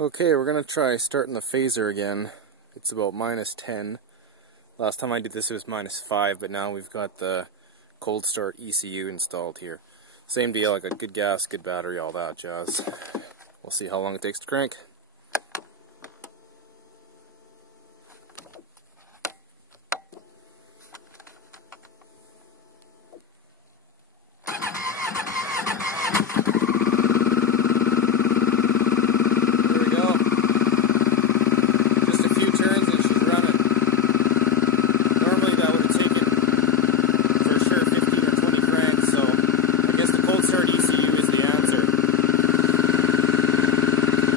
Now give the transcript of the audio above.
Okay, we're going to try starting the Phazer again. It's about -10. Last time I did this it was -5, but now we've got the cold start ECU installed here. Same deal, like a good gas, good battery, all that jazz. We'll see how long it takes to crank.